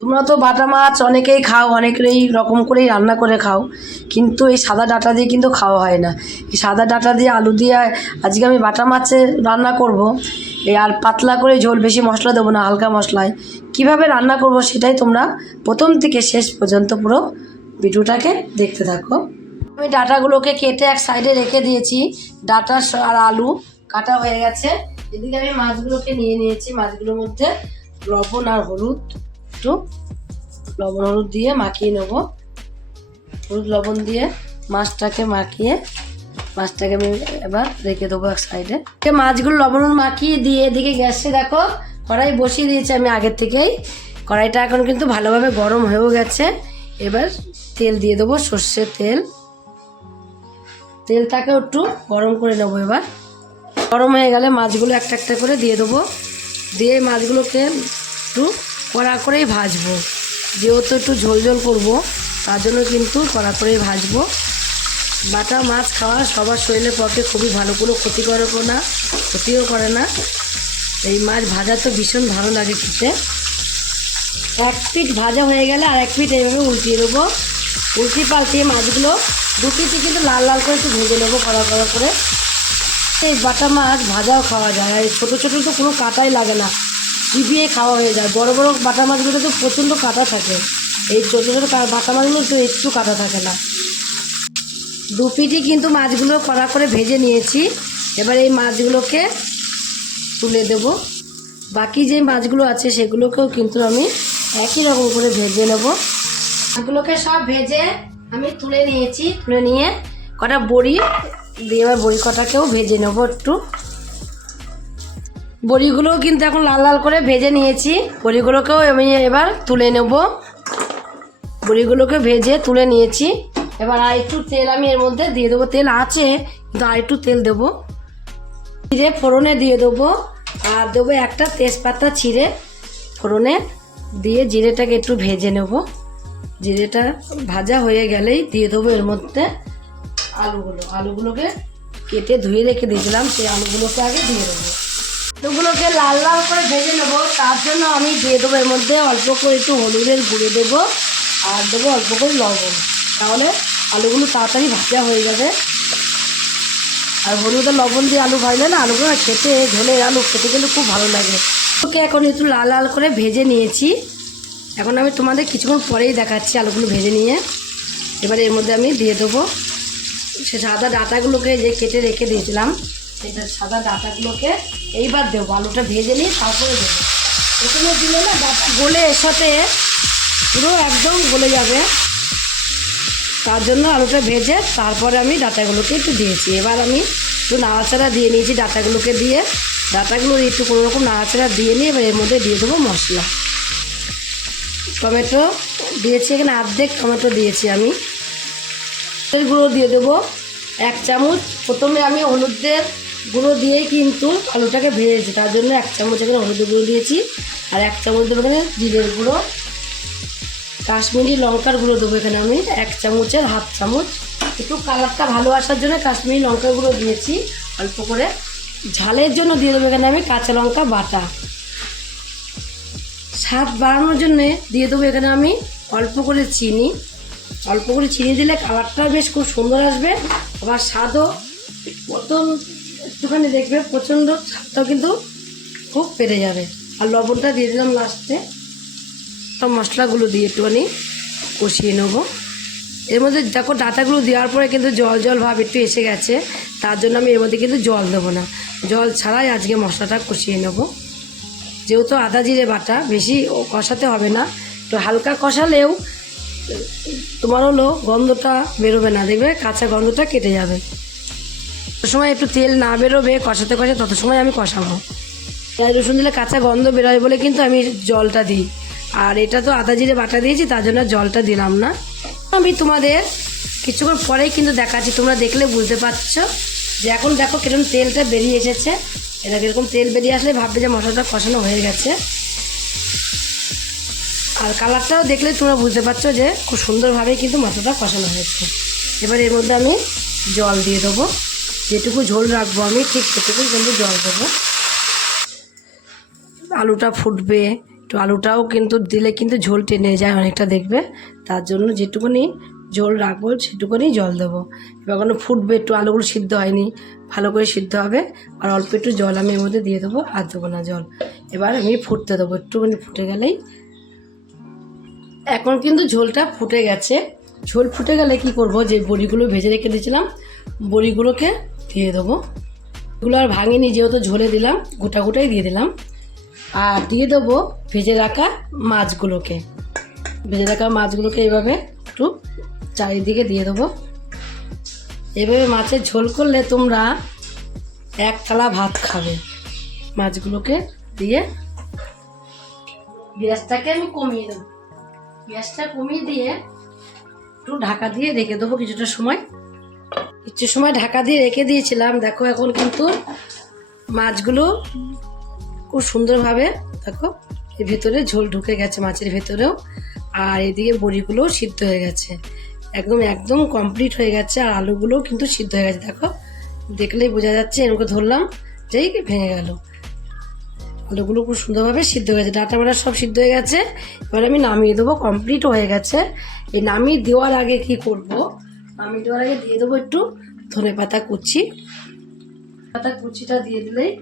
তোমরা তো বাটা মাছ অনেকেই খাও, অনেকেই রকম করেই রান্না করে খাও, কিন্তু এই সাদা ডাঁটা দিয়ে কিন্তু খাওয়া হয় না। এই সাদা ডাঁটা দিয়ে আলু দিয়ে আজকে আমি বাটা মাছে রান্না করব। এই আর পাতলা করে ঝোল, বেশি মশলা দেবো না, হালকা মশলায় কীভাবে রান্না করব সেটাই তোমরা প্রথম থেকে শেষ পর্যন্ত পুরো ভিডিওটাকে দেখতে থাকো। আমি ডাঁটাগুলোকে কেটে এক সাইডে রেখে দিয়েছি। ডাঁটা আর আলু কাটা হয়ে গেছে। এদিকে আমি মাছগুলোকে নিয়ে নিয়েছি। মাছগুলোর মধ্যে লবণ আর হলুদ, একটু লবণ হলুদ দিয়ে মাখিয়ে নেব। হলুদ লবণ দিয়ে মাছটাকে মাখিয়ে মাছটাকে আমি এবার রেখে দেবো এক সাইডে। মাছগুলো লবণ মাখিয়ে দিয়ে এদিকে গ্যাসে দেখো কড়াই বসিয়ে দিয়েছি আমি আগের থেকেই। কড়াইটা এখন কিন্তু ভালোভাবে গরম হয়েও গেছে। এবার তেল দিয়ে দেবো, সর্ষের তেল। তেলটাকে একটু গরম করে নেবো। এবার গরম হয়ে গেলে মাছগুলো একটা একটা করে দিয়ে দেবো। দিয়ে মাছগুলোকে একটু কড়া করেই ভাজবো, যেহেতু একটু ঝোল ঝোল করবো, তার জন্য কিন্তু কড়া করেই ভাজবো। বাটা মাছ খাওয়া সবার শরীরের পক্ষে খুবই ভালো, কোনো ক্ষতিকারকও না, ক্ষতিও করে না। এই মাছ ভাজা তো ভীষণ ভালো লাগে খেতে। এক পিঠ ভাজা হয়ে গেলে আর এক পিঠ এইভাবে উল্টিয়ে দেবো। উল্টি পাল্টিয়ে মাছগুলো দু পিঠে কিন্তু লাল লাল করে একটু ভেজে নেবো কড়া কড়া করে। এই বাটা মাছ ভাজাও খাওয়া যায়, আর ছোটো ছোটো তো কোনো কাঁটাই লাগে না, চিবিয়ে খাওয়া হয়ে যায়। বড় বড় বাটা মাছগুলো তো প্রচণ্ড কাঁটা থাকে, এই ছোটো ছোটো বাটা মাছগুলো তো একটু কাঁটা থাকে না। দু পিঠই কিন্তু মাছগুলো কড়া করে ভেজে নিয়েছি। এবার এই মাছগুলোকে তুলে দেব। বাকি যে মাছগুলো আছে সেগুলোকেও কিন্তু আমি একই রকম করে ভেজে নেব। মাছগুলোকে সব ভেজে আমি তুলে নিয়েছি। তুলে নিয়ে কটা বড়ি দিয়ে এবার বড়ি কটাকেও ভেজে নেব একটু। বড়িগুলোও কিন্তু এখন লাল লাল করে ভেজে নিয়েছি। বড়িগুলোকেও আমি এবার তুলে নেব। বড়িগুলোকে ভেজে তুলে নিয়েছি। এবার আর একটু তেল আমি এর মধ্যে দিয়ে দেবো। তেল আছে কিন্তু আর একটু তেল দেবো। জিরে ফোড়নে দিয়ে দেবো, আর দেবো একটা তেজপাতা ছিঁড়ে ফোড়নে দিয়ে জিরেটাকে একটু ভেজে নেব। জিরেটা ভাজা হয়ে গেলেই দিয়ে দেবো এর মধ্যে আলুগুলোকে কেটে ধুয়ে রেখে দিয়েছিলাম, সেই আলুগুলোকে আগে দিয়ে দেবো। আলুগুলোকে লাল লাল করে ভেজে নেবো, তার জন্য আমি দিয়ে দেবো এর মধ্যে অল্প করে একটু হলুদের গুঁড়ো দেবো, আর দেবো অল্প করে লবণ। তাহলে আলুগুলো তাড়াতাড়ি ভাজা হয়ে যাবে। আর হলুদ আর লবণ দিয়ে আলু ভাজলে না আলুগুলো খেতে, ঝোলের আলু খেতে কিন্তু খুব ভালো লাগে। ওকে এখন একটু লাল লাল করে ভেজে নিয়েছি। এখন আমি তোমাদের কিছুক্ষণ পরেই দেখাচ্ছি আলুগুলো ভেজে নিয়ে। এবার এর মধ্যে আমি দিয়ে দেবো সে সাদা ডাঁটাগুলোকে যে কেটে রেখে দিয়েছিলাম, সেটা সাদা ডাঁটাগুলোকে এইবার দেবো। আলুটা ভেজে নিয়ে তারপরে দেবো। প্রথমে দিলে না ডাঁটা গলে এর সাথে পুরো একদম গলে যাবে, তার জন্য আলুটা ভেজে তারপরে আমি ডাঁটাগুলোকে একটু দিয়েছি। এবার আমি একটু নাড়াচাড়া দিয়ে নিয়েছি ডাঁটাগুলোকে দিয়ে। ডাঁটাগুলো একটু কোনো রকম নাড়াচাড়া দিয়ে নিয়ে এবার এর মধ্যে দিয়ে দেবো মশলা। টমেটো দিয়েছি, এখানে অর্ধেক টমেটো দিয়েছি আমি। হলুদের গুঁড়ো দিয়ে দেবো 1 চামচ। প্রথমে আমি হলুদের গুঁড়ো দিয়েই কিন্তু আলুটাকে ভেজেছি, তার জন্য 1 চামচ এখানে হলুদের গুঁড়ো দিয়েছি। আর 1 চামচ দেবো এখানে জিরের গুঁড়ো। কাশ্মীরি লঙ্কার গুঁড়ো দেবো এখানে আমি 1 চামচের হাফ চামচ। একটু কালারটা ভালো আসার জন্য কাশ্মীরি লঙ্কার গুঁড়ো দিয়েছি অল্প করে। ঝালের জন্য দিয়ে দেবো এখানে আমি কাঁচা লঙ্কা বাটা। স্বাদ বাড়ানোর জন্যে দিয়ে দেবো এখানে আমি অল্প করে চিনি। অল্প করে চিনি দিলে কালারটা বেশ খুব সুন্দর আসবে, আবার স্বাদও প্রথম একটুখানি দেখবে প্রচণ্ড স্বাদটাও কিন্তু খুব বেড়ে যাবে। আর লবণটা দিয়ে দিলাম লাস্টে। সব মশলাগুলো দিয়ে একটুখানি কষিয়ে নেব। এর মধ্যে দেখো ডাঁটাগুলো দেওয়ার পরে কিন্তু জল জল ভাব একটু এসে গেছে, তার জন্য আমি এর মধ্যে কিন্তু জল দেবো না। জল ছাড়াই আজকে মশলাটা কষিয়ে নেব। যেহেতু আদা জিরে বাটা, বেশি কষাতে হবে না, একটু হালকা কষালেও তোমার হলো গন্ধটা বেরোবে না, দেখবে কাঁচা গন্ধটা কেটে যাবে। তত সময় একটু তেল না বেরোবে কষাতে কষাতে, তত সময় আমি কষাবো। পেঁয়াজ রসুন দিলে কাঁচা গন্ধ বেরোয় বলে কিন্তু আমি জলটা দিই। আর এটা তো আদা জিরে বাটা দিয়েছি, তার জন্য জলটা দিলাম না। আমি তোমাদের কিছুক্ষণ পরেই কিন্তু দেখাচ্ছি, তোমরা দেখলে বুঝতে পারছো যে এখন দেখো কিরকম তেলটা বেরিয়ে এসেছে। এটা কীরকম তেল বেরিয়ে আসলে ভাববে যে মশলাটা কষানো হয়ে গেছে। আর কালারটাও দেখলে তোমরা বুঝতে পারছো যে খুব সুন্দরভাবেই কিন্তু মশলাটা কষানো হয়েছে। এবার এর মধ্যে আমি জল দিয়ে দেবো। যেটুকু ঝোল রাখবো আমি ঠিক সেটুকুই কিন্তু জল দেবো। আলুটা ফুটবে, একটু আলুটাও কিন্তু দিলে কিন্তু ঝোল টেনে যায় অনেকটা, দেখবে। তার জন্য যেটুকুনি ঝোল রাখবো সেটুকুনি জল দেবো। এবার কোনো ফুটবে, একটু আলুগুলো সিদ্ধ হয়নি, ভালো করে সিদ্ধ হবে। আর অল্প একটু জল আমি এর মধ্যে দিয়ে দেবো, আর দেবো না জল। এবার আমি ফুটতে দেবো, একটুখানি ফুটে গেলেই। এখন কিন্তু ঝোলটা ফুটে গেছে। ঝোল ফুটে গেলে কি করব, যে বড়িগুলো ভেজে রেখে দিয়েছিলাম বড়িগুলোকে দিয়ে দেবো। এগুলো আর ভাঙিনি, যেহেতু ঝোলে দিলাম, গোটা গোটাই দিয়ে দিলাম। আর দিয়ে দেবো ভেজে রাখা মাছগুলোকে। ভেজে রাখা মাছগুলোকে এইভাবে একটু চারিদিকে দিয়ে দেবো। এভাবে মাছের ঝোল করলে তোমরা এক থালা ভাত খাবে। মাছগুলোকে দিয়ে গ্যাসটাকে আমি কমিয়ে দেবো। গ্যাসটা কমিয়ে দিয়ে একটু ঢাকা দিয়ে রেখে দেবো কিছু সময় ঢাকা দিয়ে রেখে দিয়েছিলাম। দেখো এখন কিন্তু মাছগুলো খুব সুন্দরভাবে, দেখো এর ভেতরে ঝোল ঢুকে গেছে মাছের ভেতরেও। আর এদিকে বড়িগুলোও সিদ্ধ হয়ে গেছে, একদম কমপ্লিট হয়ে গেছে। আর আলুগুলোও কিন্তু সিদ্ধ হয়ে গেছে, দেখো দেখলেই বোঝা যাচ্ছে। এরকম ধরলাম যেই ভেঙে গেল। আলুগুলো খুব সুন্দরভাবে সিদ্ধ হয়ে গেছে, ডাঁটা বাটা সব সিদ্ধ হয়ে গেছে। এবার আমি নামিয়ে দেবো, কমপ্লিট হয়ে গেছে। এই নামিয়ে দেওয়ার আগে কি করব, নামিয়ে দেওয়ার আগে দিয়ে দেবো একটু ধনেপাতা কুচিটা দিয়ে দিলেই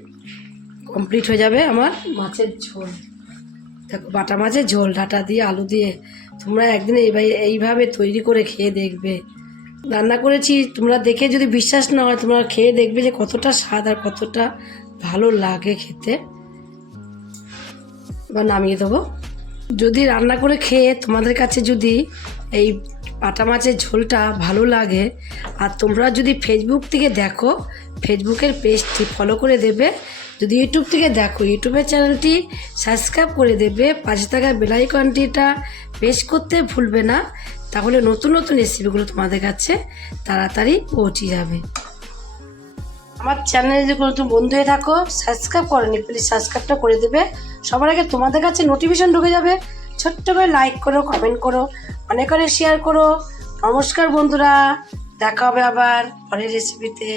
কমপ্লিট হয়ে যাবে আমার মাছের ঝোল। দেখো বাটা মাছের ঝোল ডাঁটা দিয়ে আলু দিয়ে। তোমরা একদিন এইভাবে তৈরি করে খেয়ে দেখবে। রান্না করেছি, তোমরা দেখে যদি বিশ্বাস না হয়, তোমরা খেয়ে দেখবে যে কতটা স্বাদ আর কতটা ভালো লাগে খেতে। এবার নামিয়ে দেবো। যদি রান্না করে খেয়ে তোমাদের কাছে যদি এই বাটা মাছের ঝোলটা ভালো লাগে, আর তোমরা যদি ফেসবুক থেকে দেখো, ফেসবুকের পেজটি ফলো করে দেবে। যদি ইউটিউব থেকে দেখো, ইউটিউবের চ্যানেলটি সাবস্ক্রাইব করে দেবে। পাশে থাকা বেল আইকনটিটা প্রেস করতে ভুলবে না, তাহলে নতুন নতুন রেসিপিগুলো তোমাদের কাছে তাড়াতাড়ি পৌঁছে যাবে। আমার চ্যানেলে যদি কোনো তুমি বন্ধু হয়ে থাকো, সাবস্ক্রাইব করোনি, প্লিজ সাবস্ক্রাইবটা করে দেবে। সবার আগে তোমাদের কাছে নোটিফিকেশন ঢুকে যাবে। ছোট্ট করে লাইক করো, কমেন্ট করো, অনেক শেয়ার করো। নমস্কার বন্ধুরা, দেখা হবে আবার পরের রেসিপিতে।